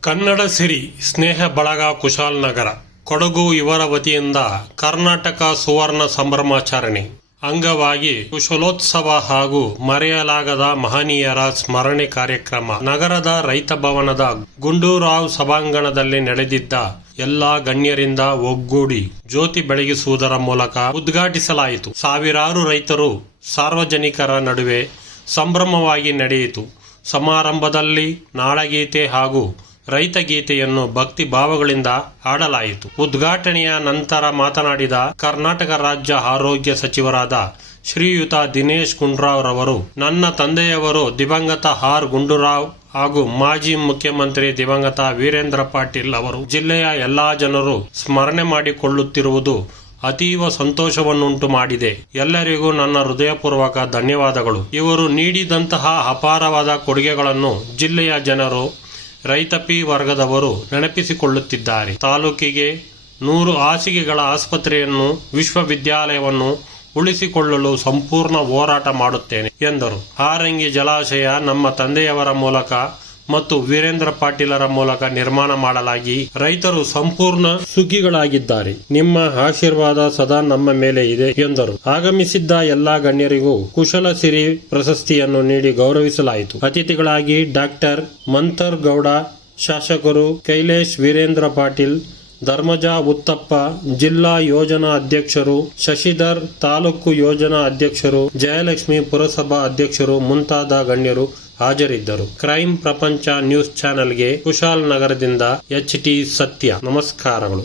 ಕನ್ನಡ ಸಿರಿ, ಸ್ನೇಹ ಬಳಗ, ಕುಶಾಲ್ ನಗರ, ಕೊಡಗು ಇವರ ವತಿಯಿಂದ ಕರ್ನಾಟಕ ಸುವರ್ಣ ಸಂಭ್ರಮಾಚರಣೆ. ಅಂಗವಾಗಿ ಕುಶಲೋತ್ಸವ ಹಾಗೂ ಮರೆಯಲಾಗದ ಮಹನೀಯರ ಸ್ಮರಣೆ ಕಾರ್ಯಕ್ರಮ ನಗರದ ರೈತ ಭವನದ ಗುಂಡೂರಾವ್ ಸಭಾಂಗಣದಲ್ಲಿ ನಡೆದಿದ್ದ ಎಲ್ಲಾ ಗಣ್ಯರಿಂದ ಒಗ್ಗೂಡಿ ಜ್ಯೋತಿ ಬೆಳಗಿಸುವುದರ ಮೂಲಕ ಉದ್ಘಾಟಿಸಲಾಯಿತು. ಸಾವಿರಾರು ರೈತರು ಸಾರ್ವಜನಿಕರ ನಡುವೆ ಸಂಭ್ರಮವಾಗಿ ನಡೆಯಿತು. ಸಮಾರಂಭದಲ್ಲಿ ನಾಡಗೀತೆ ಹಾಗೂ ರೈತ ಗೀತೆಯನ್ನು ಭಕ್ತಿ ಭಾವಗಳಿಂದ ಹಾಡಲಾಯಿತು. ಉದ್ಘಾಟನೆಯ ನಂತರ ಮಾತನಾಡಿದ ಕರ್ನಾಟಕ ರಾಜ್ಯ ಆರೋಗ್ಯ ಸಚಿವರಾದ ಶ್ರೀಯುತ ದಿನೇಶ್ ಗುಂಡ್ರಾವ್ ರವರು ನನ್ನ ತಂದೆಯವರು ದಿವಂಗತ ಆರ್ ಗುಂಡೂರಾವ್ ಹಾಗೂ ಮಾಜಿ ಮುಖ್ಯಮಂತ್ರಿ ದಿವಂಗತ ವೀರೇಂದ್ರ ಪಾಟೀಲ್ ಅವರು ಜಿಲ್ಲೆಯ ಎಲ್ಲಾ ಜನರು ಸ್ಮರಣೆ ಮಾಡಿಕೊಳ್ಳುತ್ತಿರುವುದು ಅತೀವ ಸಂತೋಷವನ್ನುಂಟು ಮಾಡಿದೆ. ಎಲ್ಲರಿಗೂ ನನ್ನ ಹೃದಯಪೂರ್ವಕ ಧನ್ಯವಾದಗಳು. ಇವರು ನೀಡಿದಂತಹ ಅಪಾರವಾದ ಕೊಡುಗೆಗಳನ್ನು ಜಿಲ್ಲೆಯ ಜನರು ರೈತಪಿ ವರ್ಗದವರು ನೆನಪಿಸಿಕೊಳ್ಳುತ್ತಿದ್ದಾರೆ. ತಾಲೂಕಿಗೆ ನೂರು ಹಾಸಿಗೆಗಳ ಆಸ್ಪತ್ರೆಯನ್ನು, ವಿಶ್ವವಿದ್ಯಾಲಯವನ್ನು ಉಳಿಸಿಕೊಳ್ಳಲು ಸಂಪೂರ್ಣ ಹೋರಾಟ ಮಾಡುತ್ತೇನೆ, ಎಂದರು. ಹಾರಂಗಿ ಜಲಾಶಯ ನಮ್ಮ ತಂದೆಯವರ ಮೂಲಕ ಮತ್ತು ವೀರೇಂದ್ರ ಪಾಟೀಲರ ಮೂಲಕ ನಿರ್ಮಾಣ ಮಾಡಲಾಗಿ ರೈತರು ಸಂಪೂರ್ಣ ಸುಖಿಗಳಾಗಿದ್ದಾರೆ. ನಿಮ್ಮ ಆಶೀರ್ವಾದ ಸದಾ ನಮ್ಮ ಮೇಲೆ ಇದೆ ಎಂದರು. ಆಗಮಿಸಿದ್ದ ಎಲ್ಲಾ ಗಣ್ಯರಿಗೂ ಕುಶಲ ಸಿರಿ ಪ್ರಶಸ್ತಿಯನ್ನು ನೀಡಿ ಗೌರವಿಸಲಾಯಿತು. ಅತಿಥಿಗಳಾಗಿ ಡಾಕ್ಟರ್ ಮಂತರ್ ಗೌಡ, ಶಾಸಕರು ಕೈಲೇಶ್ ವೀರೇಂದ್ರ ಪಾಟೀಲ್, ಧರ್ಮಜ ಉತ್ತಪ್ಪ, ಜಿಲ್ಲಾ ಯೋಜನಾ ಅಧ್ಯಕ್ಷರು, ಶಶಿಧರ್ ತಾಲೂಕು ಯೋಜನಾ ಅಧ್ಯಕ್ಷರು, ಜಯಲಕ್ಷ್ಮಿ ಪುರಸಭಾ ಅಧ್ಯಕ್ಷರು ಮುಂತಾದ ಗಣ್ಯರು ಹಾಜರಿದ್ದರು. ಕ್ರೈಮ್ ಪ್ರಪಂಚ ನ್ಯೂಸ್ ಚಾನೆಲ್ಗೆ ಕುಶಾಲ್ ನಗರದಿಂದ ಎಚ್ ಟಿ ಸತ್ಯ. ನಮಸ್ಕಾರಗಳು.